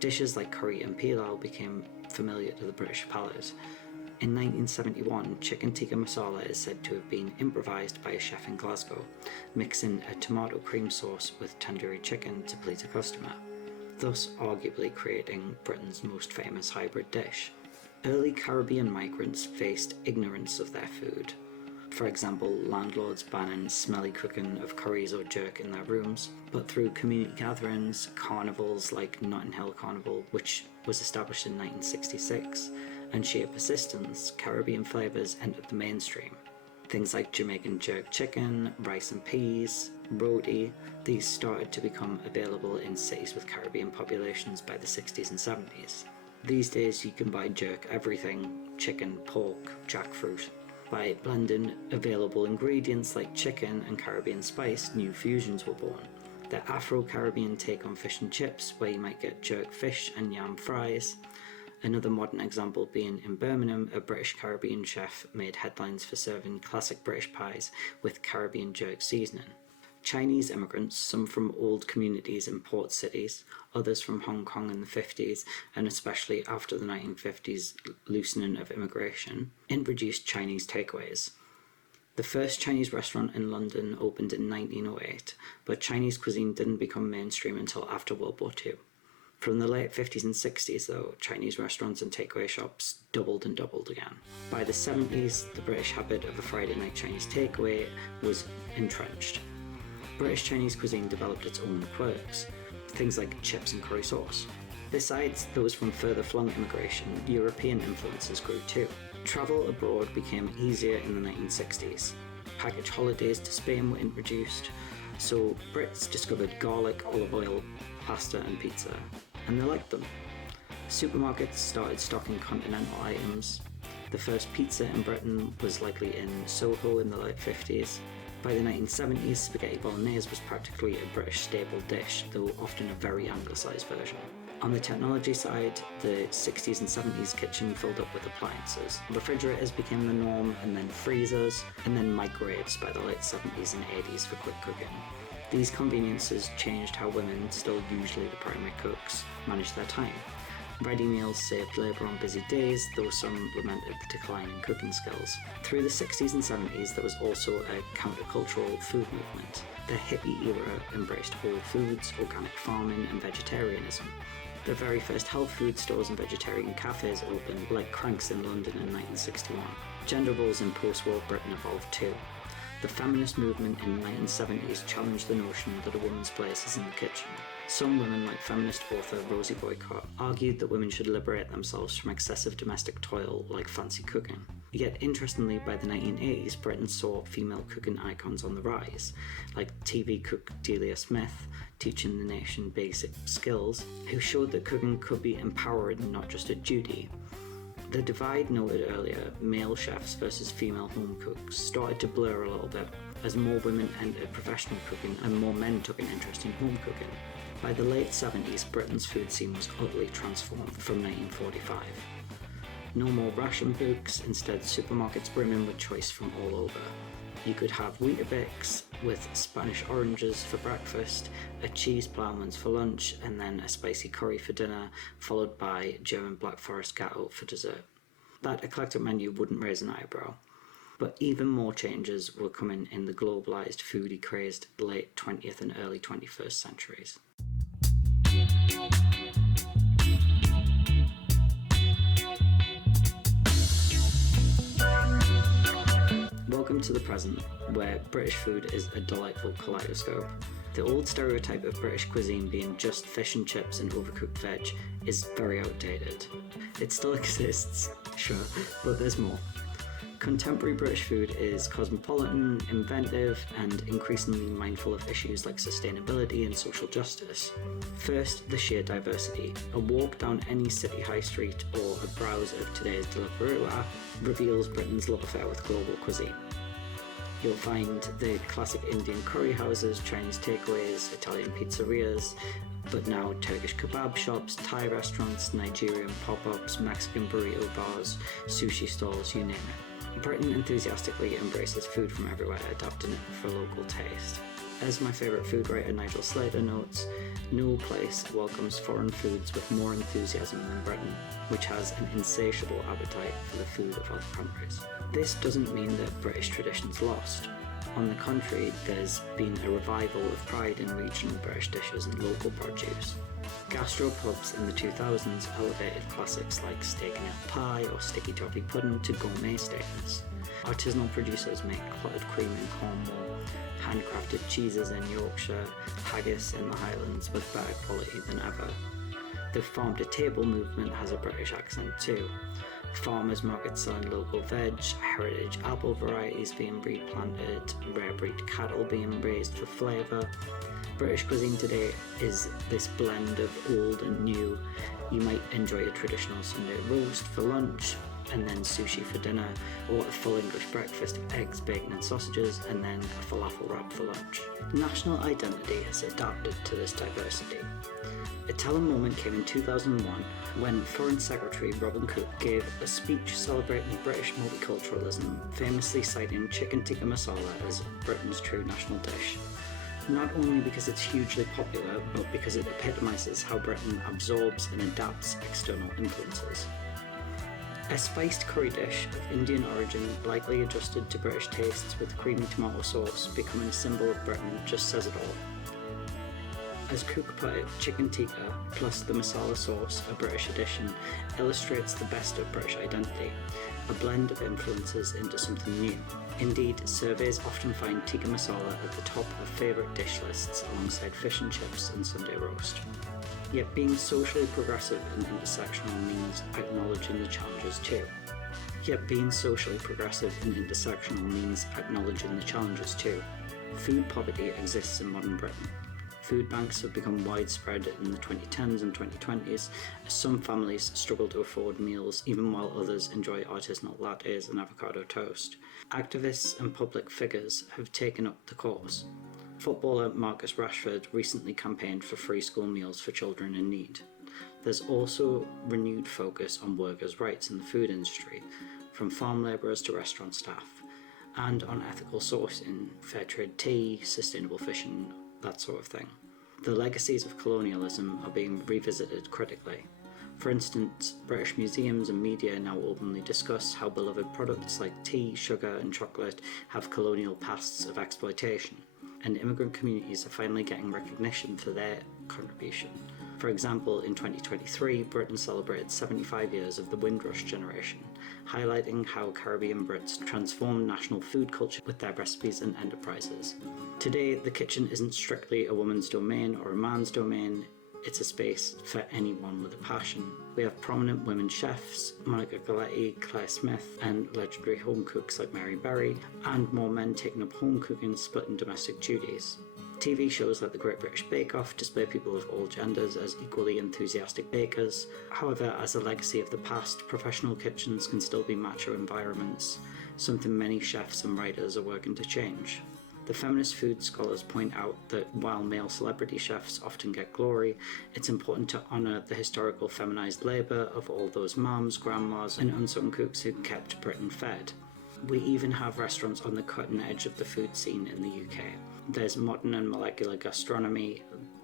Dishes like curry and pilau became familiar to the British palate. In 1971, chicken tikka masala is said to have been improvised by a chef in Glasgow, mixing a tomato cream sauce with tandoori chicken to please a customer, thus arguably creating Britain's most famous hybrid dish. Early Caribbean migrants faced ignorance of their food. For example, landlords banning smelly cooking of curries or jerk in their rooms, but through community gatherings, carnivals like Notting Hill Carnival, which was established in 1966, and sheer persistence, Caribbean flavours entered the mainstream. Things like Jamaican jerk chicken, rice and peas, roti, these started to become available in cities with Caribbean populations by the 60s and 70s. These days you can buy jerk everything, chicken, pork, jackfruit. By blending available ingredients like chicken and Caribbean spice, new fusions were born. The Afro-Caribbean take on fish and chips, where you might get jerk fish and yam fries. Another modern example being in Birmingham, a British Caribbean chef made headlines for serving classic British pies with Caribbean jerk seasoning. Chinese immigrants, some from old communities in port cities, others from Hong Kong in the 50s, and especially after the 1950s loosening of immigration, introduced Chinese takeaways. The first Chinese restaurant in London opened in 1908, but Chinese cuisine didn't become mainstream until after World War II. From the late 50s and 60s, though, Chinese restaurants and takeaway shops doubled and doubled again. By the 70s, the British habit of a Friday night Chinese takeaway was entrenched. British Chinese cuisine developed its own quirks, things like chips and curry sauce. Besides those from further flung immigration, European influences grew too. Travel abroad became easier in the 1960s. Package holidays to Spain were introduced. So Brits discovered garlic, olive oil, pasta and pizza, and they liked them. Supermarkets started stocking continental items. The first pizza in Britain was likely in Soho in the late 50s. By the 1970s, spaghetti bolognese was practically a British staple dish, though often a very anglicised version. On the technology side, the 60s and 70s kitchen filled up with appliances. Refrigerators became the norm, and then freezers, and then microwaves by the late 70s and 80s for quick cooking. These conveniences changed how women, still usually the primary cooks, managed their time. Ready meals saved labour on busy days, though some lamented the decline in cooking skills. Through the 60s and 70s, there was also a countercultural food movement. The hippie era embraced whole foods, organic farming and vegetarianism. The very first health food stores and vegetarian cafes opened, like Cranks in London in 1961. Gender roles in post-war Britain evolved too. The feminist movement in the 1970s challenged the notion that a woman's place is in the kitchen. Some women, like feminist author Rosie Boycott, argued that women should liberate themselves from excessive domestic toil like fancy cooking. Yet interestingly, by the 1980s, Britain saw female cooking icons on the rise, like TV cook Delia Smith, teaching the nation basic skills, who showed that cooking could be empowering and not just a duty. The divide noted earlier, male chefs versus female home cooks, started to blur a little bit as more women entered professional cooking and more men took an interest in home cooking. By the late 70s, Britain's food scene was utterly transformed from 1945. No more ration books, instead supermarkets brimming with choice from all over. You could have Weetabix with Spanish oranges for breakfast, a cheese ploughman's for lunch, and then a spicy curry for dinner, followed by German Black Forest Gatto for dessert. That eclectic menu wouldn't raise an eyebrow. But even more changes were coming in the globalised, foodie-crazed late 20th and early 21st centuries. Welcome to the present, where British food is a delightful kaleidoscope. The old stereotype of British cuisine being just fish and chips and overcooked veg is very outdated. It still exists, sure, but there's more. Contemporary British food is cosmopolitan, inventive, and increasingly mindful of issues like sustainability and social justice. First, the sheer diversity. A walk down any city high street or a browse of today's Deliveroo app reveals Britain's love affair with global cuisine. You'll find the classic Indian curry houses, Chinese takeaways, Italian pizzerias, but now Turkish kebab shops, Thai restaurants, Nigerian pop-ups, Mexican burrito bars, sushi stalls, you name it. Britain enthusiastically embraces food from everywhere, adapting it for local taste. As my favourite food writer Nigel Slater notes, no place welcomes foreign foods with more enthusiasm than Britain, which has an insatiable appetite for the food of other countries. This doesn't mean that British tradition's lost. On the contrary, there's been a revival of pride in regional British dishes and local produce. Gastropubs in the 2000s elevated classics like steak and apple pie or sticky toffee pudding to gourmet status. Artisanal producers make clotted cream in Cornwall, handcrafted cheeses in Yorkshire, haggis in the Highlands with better quality than ever. The farm-to-table movement has a British accent too. Farmers markets selling local veg, heritage apple varieties being replanted, rare breed cattle being raised for flavour. British cuisine today is this blend of old and new. You might enjoy a traditional Sunday roast for lunch, and then sushi for dinner, or a full English breakfast, eggs, bacon and sausages, and then a falafel wrap for lunch. National identity has adapted to this diversity. A telling moment came in 2001 when Foreign Secretary Robin Cook gave a speech celebrating British multiculturalism, famously citing chicken tikka masala as Britain's true national dish. Not only because it's hugely popular, but because it epitomises how Britain absorbs and adapts external influences. A spiced curry dish of Indian origin, likely adjusted to British tastes with creamy tomato sauce, becoming a symbol of Britain, just says it all. As Cook put it, chicken tikka plus the masala sauce, a British addition, illustrates the best of British identity, a blend of influences into something new. Indeed, surveys often find tikka masala at the top of favourite dish lists alongside fish and chips and Sunday roast. Yet being socially progressive and intersectional means acknowledging the challenges too. Food poverty exists in modern Britain. Food banks have become widespread in the 2010s and 2020s as some families struggle to afford meals even while others enjoy artisanal lattes and avocado toast. Activists and public figures have taken up the cause. Footballer Marcus Rashford recently campaigned for free school meals for children in need. There's also renewed focus on workers' rights in the food industry, from farm labourers to restaurant staff, and on ethical sourcing, fair trade tea, sustainable fishing, that sort of thing. The legacies of colonialism are being revisited critically. For instance, British museums and media now openly discuss how beloved products like tea, sugar and chocolate have colonial pasts of exploitation, and immigrant communities are finally getting recognition for their contribution. For example, in 2023, Britain celebrated 75 years of the Windrush generation, highlighting how Caribbean Brits transformed national food culture with their recipes and enterprises. Today, the kitchen isn't strictly a woman's domain or a man's domain, it's a space for anyone with a passion. We have prominent women chefs, Monica Galletti, Claire Smith, and legendary home cooks like Mary Berry, and more men taking up home cooking, splitting domestic duties. TV shows like The Great British Bake Off display people of all genders as equally enthusiastic bakers. However, as a legacy of the past, professional kitchens can still be macho environments, something many chefs and writers are working to change. The feminist food scholars point out that while male celebrity chefs often get glory, it's important to honour the historical feminised labour of all those mums, grandmas and unsung cooks who kept Britain fed. We even have restaurants on the cutting edge of the food scene in the UK. There's modern and molecular gastronomy,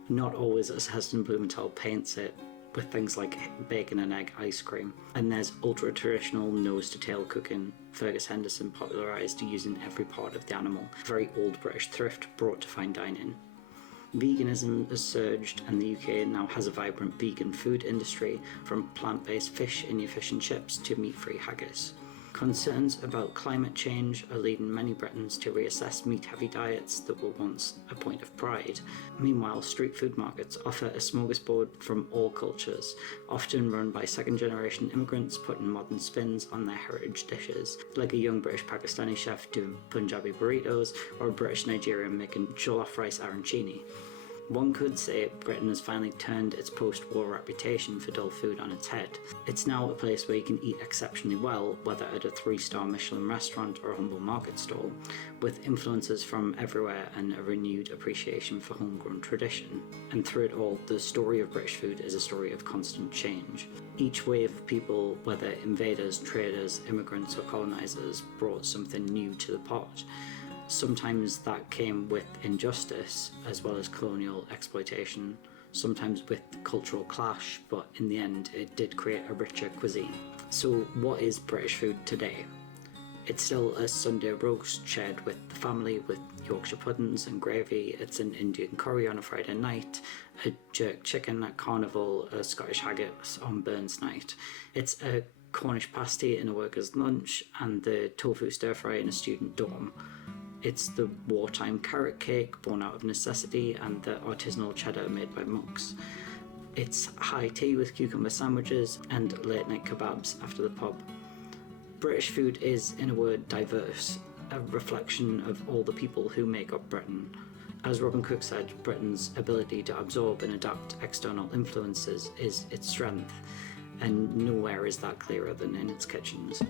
not always as Heston Blumenthal paints it, with things like bacon and egg ice cream. And there's ultra-traditional nose-to-tail cooking, Fergus Henderson popularised using every part of the animal, very old British thrift brought to fine dining. Veganism has surged and the UK now has a vibrant vegan food industry, from plant-based fish in your fish and chips to meat-free haggis. Concerns about climate change are leading many Britons to reassess meat-heavy diets that were once a point of pride. Meanwhile, street food markets offer a smorgasbord from all cultures, often run by second-generation immigrants putting modern spins on their heritage dishes, like a young British Pakistani chef doing Punjabi burritos or a British Nigerian making jollof rice arancini. One could say Britain has finally turned its post-war reputation for dull food on its head. It's now a place where you can eat exceptionally well, whether at a 3-star Michelin restaurant or a humble market stall, with influences from everywhere and a renewed appreciation for homegrown tradition. And through it all, the story of British food is a story of constant change. Each wave of people, whether invaders, traders, immigrants or colonisers, brought something new to the pot. Sometimes that came with injustice as well as colonial exploitation, sometimes with cultural clash, but in the end it did create a richer cuisine. So what is British food today? It's still a Sunday roast shared with the family with Yorkshire puddings and gravy. It's an Indian curry on a Friday night, a jerk chicken at carnival, a Scottish haggis on Burns night. It's a Cornish pasty in a worker's lunch and the tofu stir fry in a student dorm. It's the wartime carrot cake born out of necessity and the artisanal cheddar made by monks. It's high tea with cucumber sandwiches and late night kebabs after the pub. British food is, in a word, diverse, a reflection of all the people who make up Britain. As Robin Cook said, Britain's ability to absorb and adapt external influences is its strength, and nowhere is that clearer than in its kitchens.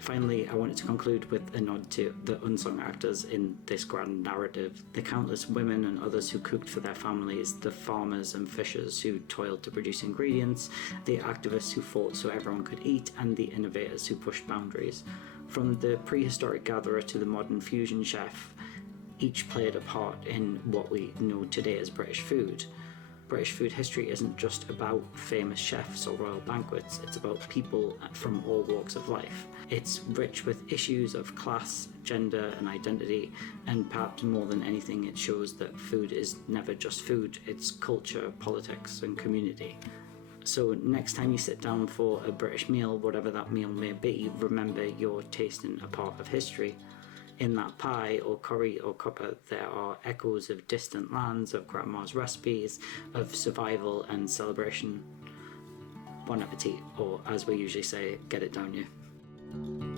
Finally, I wanted to conclude with a nod to the unsung actors in this grand narrative, the countless women and others who cooked for their families, the farmers and fishers who toiled to produce ingredients, the activists who fought so everyone could eat, and the innovators who pushed boundaries. From the prehistoric gatherer to the modern fusion chef, each played a part in what we know today as British food. British food history isn't just about famous chefs or royal banquets, it's about people from all walks of life. It's rich with issues of class, gender and identity, and perhaps more than anything it shows that food is never just food, it's culture, politics and community. So next time you sit down for a British meal, whatever that meal may be, remember you're tasting a part of history. In that pie or curry or cuppa, there are echoes of distant lands, of grandma's recipes, of survival and celebration. Bon appetit, or as we usually say, get it down you.